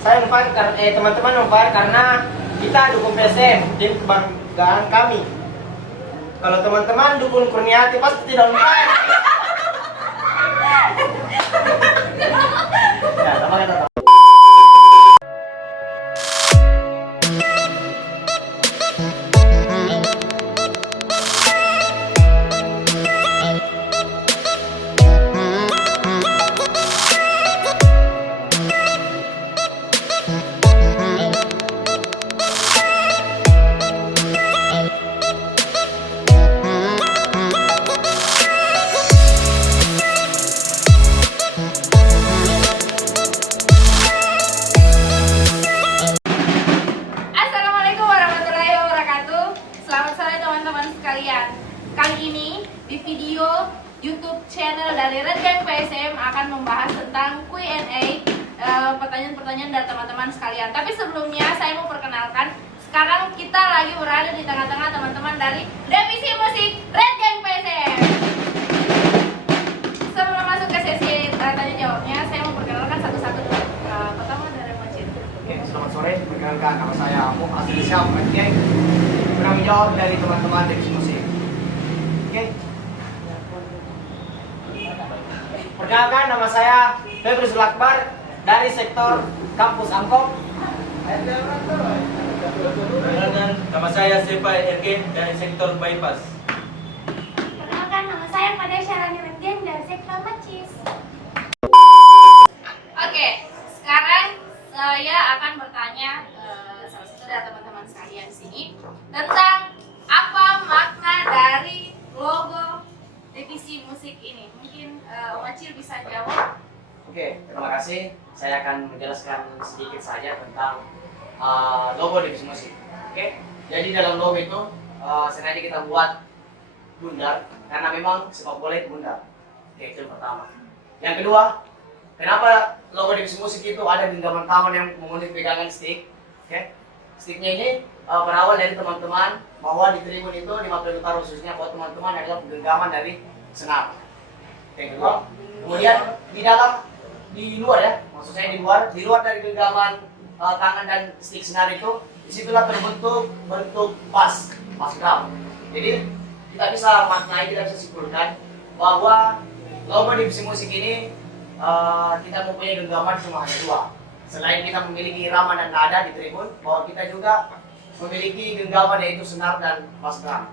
Saya memfire karena teman-teman memfire karena kita dukung PSM, tim kebanggaan kami. Kalau teman-teman dukung Kurniati pasti tidak memfire. Ya, sama kata. Assalamualaikum warahmatullahi wabarakatuh. Selamat sore teman-teman sekalian. Kali ini di video YouTube channel dari Red Gang PSM akan membahas tentang Q&A, pertanyaan-pertanyaan dari teman-teman sekalian. Tapi sebelumnya saya mau perkenalkan, sekarang kita lagi berada di tengah-tengah teman-teman dari Divisi Musik Red Gang PSM. Sebelum masuk ke sesi tanya jawabnya, saya mau perkenalkan satu-satu dulu. Pertama dari Macit. Oke, selamat sore. Perkenalkan, nama saya Amuk Asli Syam, Geng. Penanggung jawab dari teman-teman Divisi Musik. Oke. Perkenalkan, nama saya Febri Sulakbar dari sektor kampus Angkop. Perkenalkan, nama saya Sepa Erken dari sektor bypass. Perkenalkan, nama saya Pada Syarani Rendian dari sektor Macis. Oke, sekarang saya akan bertanya salah satu dari teman-teman sekalian di sini tentang apa makna dari logo divisi musik ini. Mungkin Om Acil bisa jawab. Oke, terima kasih. Saya akan menjelaskan sedikit saja tentang logo divisi musik. Oke, jadi dalam logo itu sengaja kita buat bundar karena memang sepak bola itu bundar. Oke, itu yang pertama. Yang kedua, kenapa logo divisi musik itu ada genggaman tangan yang memenuhi pegangan stick? Oke, sticknya ini berawal dari teman-teman bahwa di tribun itu di Magelang Utara khususnya bahwa teman-teman adalah genggaman dari senar. Oke, yang kedua. Kemudian di dalam, di luar ya, maksud saya di luar dari genggaman tangan dan stick senar itu, disitulah terbentuk bentuk pas drum. Jadi kita bisa maknai, kita bisa simpulkan bahwa logo divisi musik ini kita mempunyai genggaman cuma hanya dua. Selain kita memiliki irama dan nada di tribun, bahwa kita juga memiliki genggaman yaitu senar dan bass drum.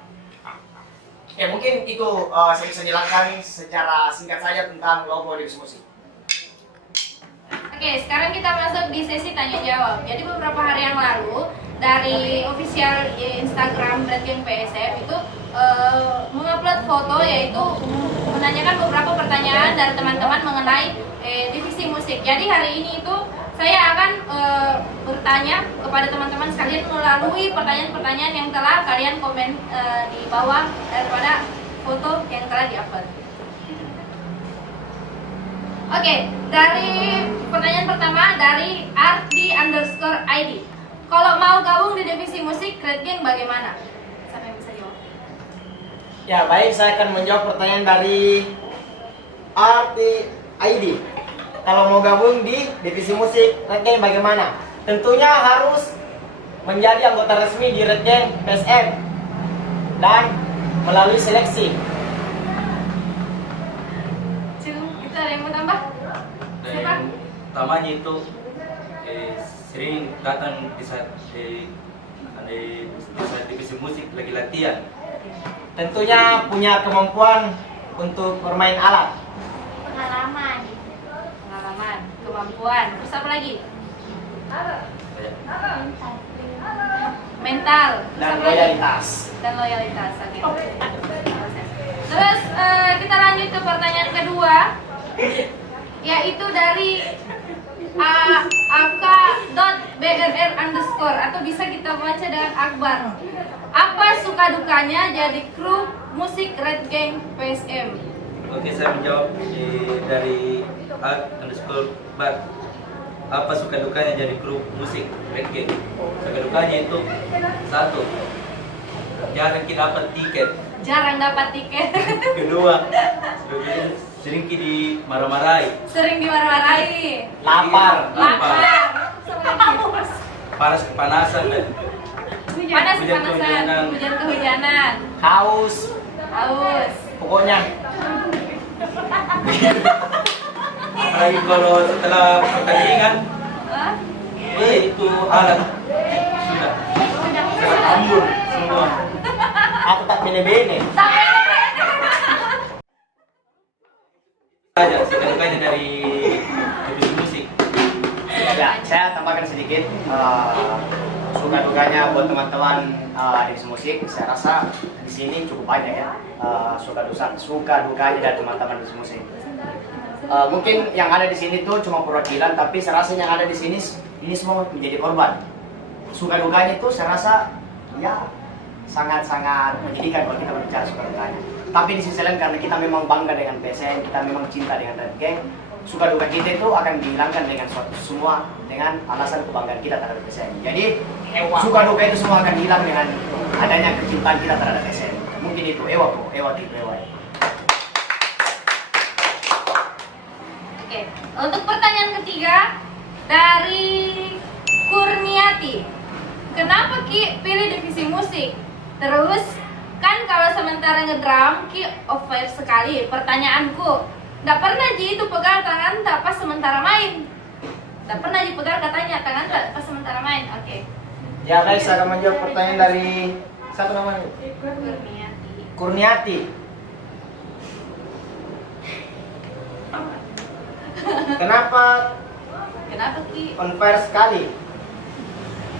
Ya mungkin itu saya bisa jelaskan secara singkat saja tentang logo divisi musik. Oke, sekarang kita masuk di sesi tanya jawab. Jadi beberapa hari yang lalu dari official Instagram Red Gang PSM itu mengupload foto yaitu menanyakan beberapa pertanyaan dari teman-teman mengenai divisi musik. Jadi hari ini itu saya akan bertanya kepada teman-teman sekalian melalui pertanyaan-pertanyaan yang telah kalian komen di bawah daripada foto yang telah diupload. Oke, dari pertanyaan pertama dari Ardi_ID. Kalau mau gabung di divisi musik Red Gang bagaimana? Siapa yang bisa jawab? Ya baik, saya akan menjawab pertanyaan dari RTID. Kalau mau gabung di divisi musik Red Gang bagaimana? Tentunya harus menjadi anggota resmi di Red Gang PSM dan melalui seleksi. Itu ada yang mau tambah? Siapa? Dan utamanya itu sering datang di saat divisi musik lagi latihan. Tentunya punya kemampuan untuk bermain alat. Pengalaman. Pengalaman, kemampuan, terus apa lagi? Kayak Mental, terus Dan apa lagi? loyalitas. Dan loyalitas. Oke. Terus kita lanjut ke pertanyaan kedua, yaitu dari ak.brr_ atau bisa kita baca dengan Akbar. Apa suka dukanya jadi kru musik Red Gang PSM? Oke, saya menjawab dari @_bar. Apa suka dukanya jadi kru musik Red Gang? Suka dukanya itu satu, jarang kita dapat tiket. Jarang dapat tiket. Kedua, sering di marah-marahi. Sering dimarah-marahi. Lapar. Lapar. Sama panas kepanasan dan Panas Hujan kepanasan, kehujanan. hujan kehujanan, Haus. haus. Pokoknya apalagi kalau setelah pertandingan Hah? itu alat sudah sangat ambur semua. aku tak bene-bene. Saja suka-dukanya dari divisi musik. Ya, saya tambahkan sedikit suka dukanya buat teman-teman divisi musik. Saya rasa di sini cukup banyak ya suka dukanya dari teman-teman divisi musik. Mungkin yang ada di sini tuh cuma perwakilan, tapi saya rasa yang ada di sini ini semua menjadi korban. Suka dukanya itu saya rasa ya sangat-sangat menyedihkan kalau kita berbicara suka dukanya. Tapi di sisi lain karena kita memang bangga dengan PSM, kita memang cinta dengan Red Gang, suka duka kita itu akan dihilangkan dengan semua dengan alasan kebanggaan kita terhadap PSM. Jadi suka duka itu semua akan hilang dengan adanya kecintaan kita terhadap PSM. Mungkin itu ewa. Oke, untuk pertanyaan ketiga dari Kurniati. Kenapa Ki pilih divisi musik? Terus kan kalau sementara ngedrum Ki over sekali. Pertanyaanku, nggak pernah Ji itu pegang tangan tak pas sementara main. Nggak pernah Ji pegang katanya tangan tak pas sementara main. Oke. Ya baik, saya akan menjawab pertanyaan dari siapa namanya? Kurniati. Kurniati. Kenapa Kenapa Ki? unfair sekali?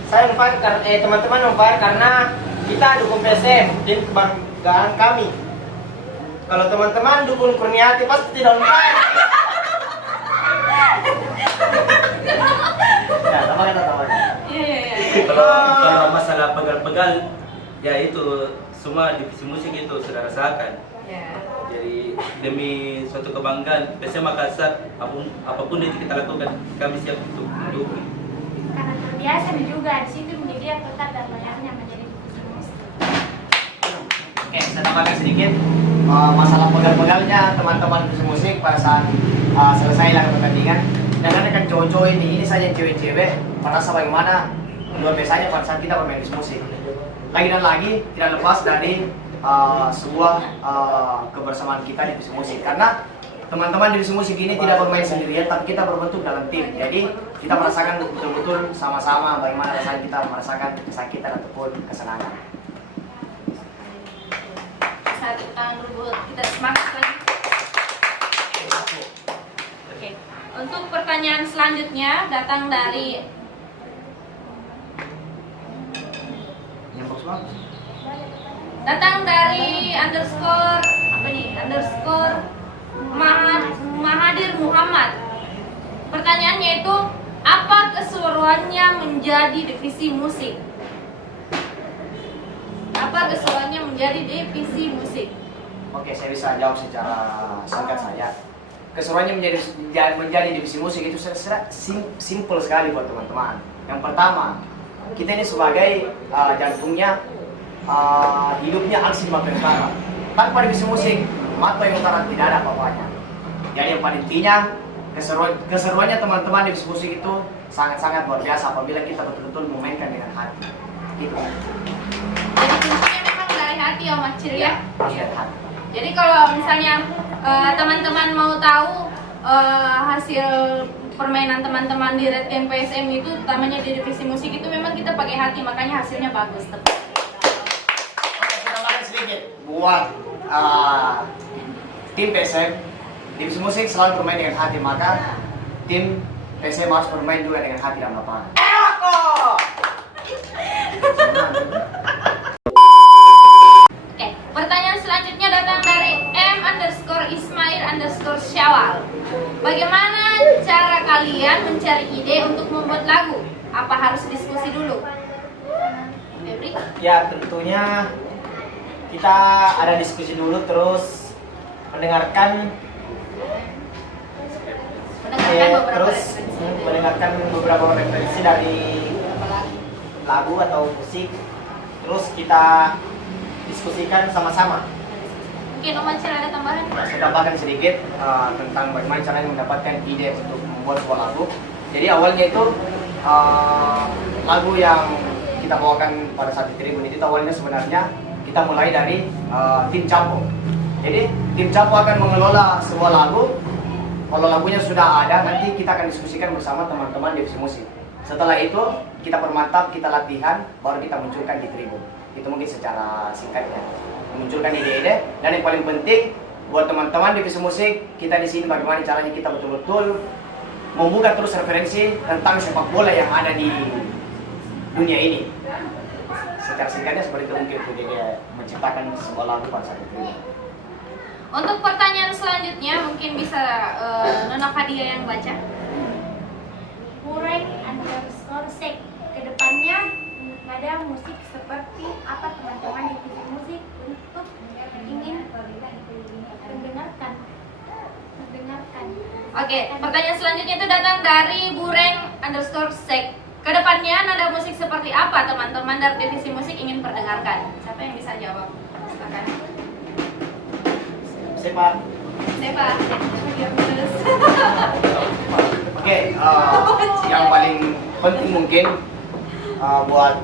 Saya unfair karena teman-teman unfair karena kita dukung PSM, tim kebanggaan kami. Kalau teman-teman dukung Kurniati pasti tidak unfair. Ya, tambahkan. Iya. Kalau masalah pegal-pegal ya itu semua divisi musik itu sudah rasakan. Ya. Jadi demi suatu kebanggaan PSM Makassar apapun itu kita lakukan kami siap untuk mendukung. Karena terbiasa juga di situ menjadi yang tetap dan loyalnya menjadi divisi musik. Oke, saya tambahkan sedikit masalah pegal-pegalnya teman-teman divisi musik pada saat selesai laga pertandingan. Dan ada kan cowok-cowok ini saja cewek-cewek merasa bagaimana luar biasanya pada saat kita bermain divisi musik. Lagi dan lagi tidak lepas dari sebuah kebersamaan kita di divisi musik, karena teman-teman divisi musik ini tidak bermain sendirian tapi kita berbentuk dalam tim. Jadi kita merasakan betul-betul sama-sama bagaimana rasanya kita merasakan kesakitan ataupun kesenangan. Satu tangan dulu, kita semangat lagi. Oke. Untuk pertanyaan selanjutnya datang dari Yang bagus-bagus. underscore apa nih, underscore Mahadir Muhammad. Pertanyaannya itu, apa keseruannya menjadi divisi musik? Apa keseruannya menjadi divisi musik? Oke, saya bisa jawab secara singkat saja. Keseruannya menjadi divisi musik itu simple sekali buat teman-teman. Yang pertama, kita ini sebagai jantungnya hidupnya aksi Mata Utara. Tanpa divisi musik, Mata Utara tidak ada apa-apanya. Jadi yang pada intinya, keseruannya teman-teman divisi musik itu sangat-sangat luar biasa apabila kita betul-betul memainkan dengan hati. Itu. Jadi kuncinya memang dari hati ya Mas Cil ya. Harus dari hati. Jadi kalau misalnya teman-teman mau tahu hasil permainan teman-teman di Red Gang PSM itu, utamanya di divisi musik itu memang kita pakai hati, makanya hasilnya bagus. Oke, kita tambahkan sedikit buat tim PSM. Divisi musik selalu bermain dengan hati, maka tim PSM harus bermain juga dengan hati dan lapangan. Oke, pertanyaan selanjutnya datang dari M_Ismail_Syawal. Bagaimana cara kalian mencari ide untuk membuat lagu? Apa harus diskusi dulu? Febri? Ya, tentunya kita ada diskusi dulu, terus mendengarkan beberapa referensi dari lagu atau musik, terus kita diskusikan sama-sama. Mungkin Om Acil ada tambahan? Saya tambahkan sedikit tentang bagaimana caranya mendapatkan ide untuk membuat sebuah lagu. Jadi awalnya itu lagu yang kita bawakan pada saat di Tribun itu awalnya sebenarnya kita mulai dari tim Capo. Jadi tim Capo akan mengelola sebuah lagu. Kalau lagunya sudah ada, nanti kita akan diskusikan bersama teman-teman divisi musik. Setelah itu kita permantap, kita latihan, baru kita munculkan di Tribun. Itu mungkin secara singkatnya munculkan ide-ide. Dan yang paling penting buat teman-teman divisi musik, kita di sini bagaimana caranya kita betul-betul membuka terus referensi tentang sepak bola yang ada di dunia ini. Secara singkatnya seperti itu mungkin dia menciptakan sebuah lagu pada saat itu. Untuk pertanyaan selanjutnya mungkin bisa Nona Fadia yang baca. Bureng_sek. Kedepannya nada musik seperti apa teman-teman divisi musik untuk ingin mendengarkan. Oke, pertanyaan selanjutnya itu datang dari Bureng_sek. Kedepannya nada musik seperti apa teman-teman dari divisi musik ingin perdengarkan? Siapa yang bisa jawab? Silakan. Siapa? Siapa? Oke, yang paling penting mungkin buat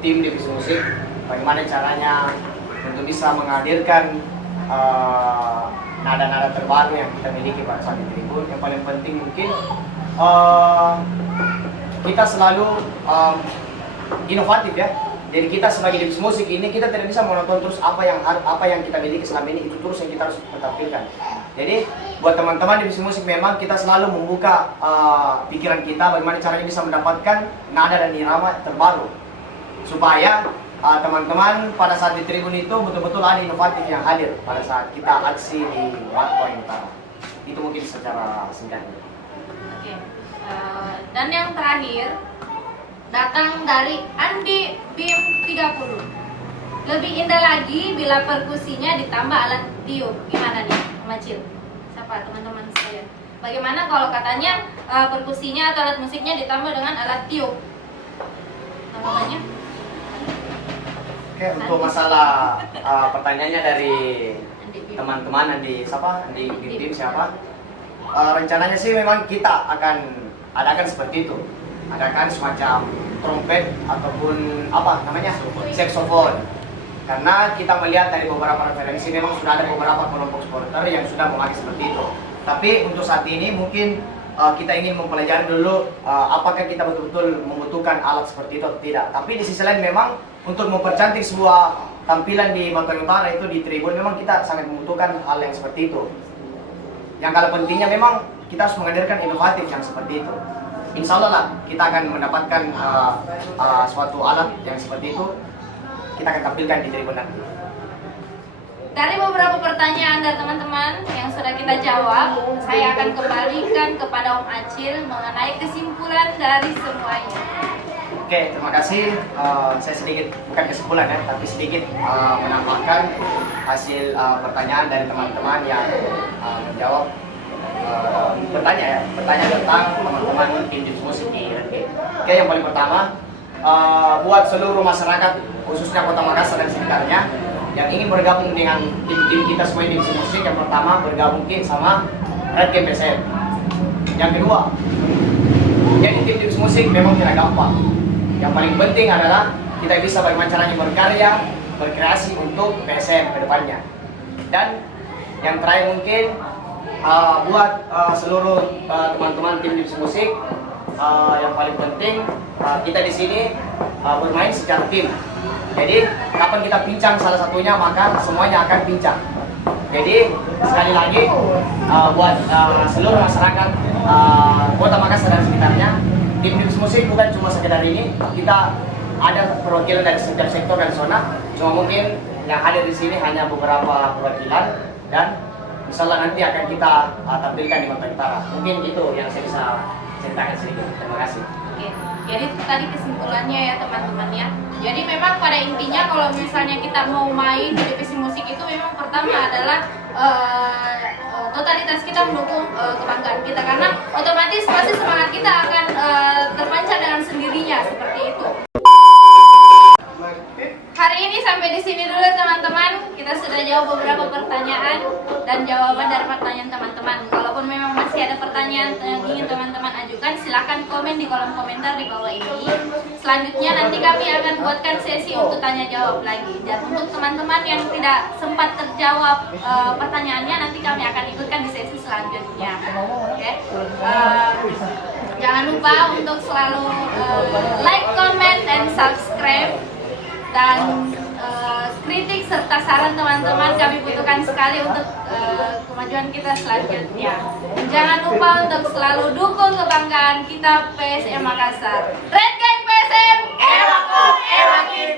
tim divisi musik, bagaimana caranya untuk bisa menghadirkan nada-nada terbaru yang kita miliki pada saat di Tribun. Yang paling penting mungkin kita selalu inovatif ya. Jadi kita sebagai divisi musik ini kita tidak bisa menonton terus apa yang kita miliki selama ini, itu terus yang kita harus tampilkan. Jadi buat teman-teman divisi musik memang kita selalu membuka pikiran kita bagaimana caranya bisa mendapatkan nada dan irama terbaru supaya teman-teman pada saat di Tribun itu betul-betul ada inovatif yang hadir pada saat kita aksi di Poin Utara. Itu mungkin secara singkatnya. Oke. Dan yang terakhir datang dari Andi Bim 30. Lebih indah lagi bila perkusinya ditambah alat tiup. Gimana nih, Macil? Siapa teman-teman sekalian? Bagaimana kalau katanya perkusinya atau alat musiknya ditambah dengan alat tiup? Namanya? Oke, untuk masalah pertanyaannya dari Andi Bim. teman-teman Andi Bim siapa? Rencananya sih memang kita akan adakan seperti itu. Adakan semacam trompet ataupun apa namanya saxophone. Karena kita melihat dari beberapa referensi memang sudah ada beberapa kelompok supporter yang sudah memakai seperti itu. Tapi untuk saat ini mungkin kita ingin mempelajari dulu apakah kita betul-betul membutuhkan alat seperti itu atau tidak. Tapi di sisi lain memang untuk mempercantik sebuah tampilan di Batuan Utara itu di Tribun memang kita sangat membutuhkan hal yang seperti itu. Yang kalau pentingnya memang kita harus menghadirkan inovatif yang seperti itu. Insya Allah lah kita akan mendapatkan suatu alat yang seperti itu, kita akan tampilkan di Tribun nanti. Dari beberapa pertanyaan dari teman-teman yang sudah kita jawab, saya akan kembalikan kepada Om Acil mengenai kesimpulan dari semuanya. Oke, terima kasih. Saya sedikit, bukan kesimpulan ya, tapi sedikit menambahkan hasil pertanyaan dari teman-teman yang menjawab bertanya tentang teman-teman tim musik di RG. Oke, yang paling pertama buat seluruh masyarakat khususnya Kota Makassar dan sekitarnya yang ingin bergabung dengan tim kita semua di musik, yang pertama bergabung sama Red Game PSM. Yang kedua, jadi tim musik memang tidak gampang. Yang paling penting adalah kita bisa bagaimana caranya berkarya, berkreasi untuk PSM ke depannya. Dan yang terakhir mungkin buat seluruh teman-teman tim musik, yang paling penting kita di sini bermain secara tim. Jadi kapan kita pincang salah satunya maka semuanya akan pincang. Jadi sekali lagi buat seluruh masyarakat Kota Makassar dan sekitarnya, tim musik bukan cuma sekedar ini, kita ada perwakilan dari setiap sektor dan zona. Cuma mungkin yang ada di sini hanya beberapa perwakilan dan insyaallah nanti akan kita tampilkan di Batuan Utara. Mungkin itu yang saya bisa ceritakan sedikit. Terima kasih. Oke, jadi itu tadi kesimpulannya ya teman-teman ya. Jadi memang pada intinya kalau misalnya kita mau main di divisi musik itu memang pertama adalah totalitas kita mendukung kebanggaan kita, karena otomatis pasti semangat kita akan terpancar dengan sendirinya seperti itu. Hari ini sampai di sini dulu teman-teman. Kita sudah jawab beberapa pertanyaan dan jawaban dari pertanyaan teman-teman. Kalaupun memang masih ada pertanyaan pertanyaan yang ingin teman-teman ajukan, silakan komen di kolom komentar di bawah ini. Selanjutnya nanti kami akan buatkan sesi untuk tanya jawab lagi. Dan untuk teman-teman yang tidak sempat terjawab pertanyaannya, nanti kami akan ikutkan di sesi selanjutnya. Oke. Jangan lupa untuk selalu like, comment, dan subscribe. Dan kritik serta saran teman-teman kami butuhkan sekali untuk kemajuan kita selanjutnya. Jangan lupa untuk selalu dukung kebanggaan kita PSM Makassar. Red Gang PSM, Ewa Kok, Ewa Kid,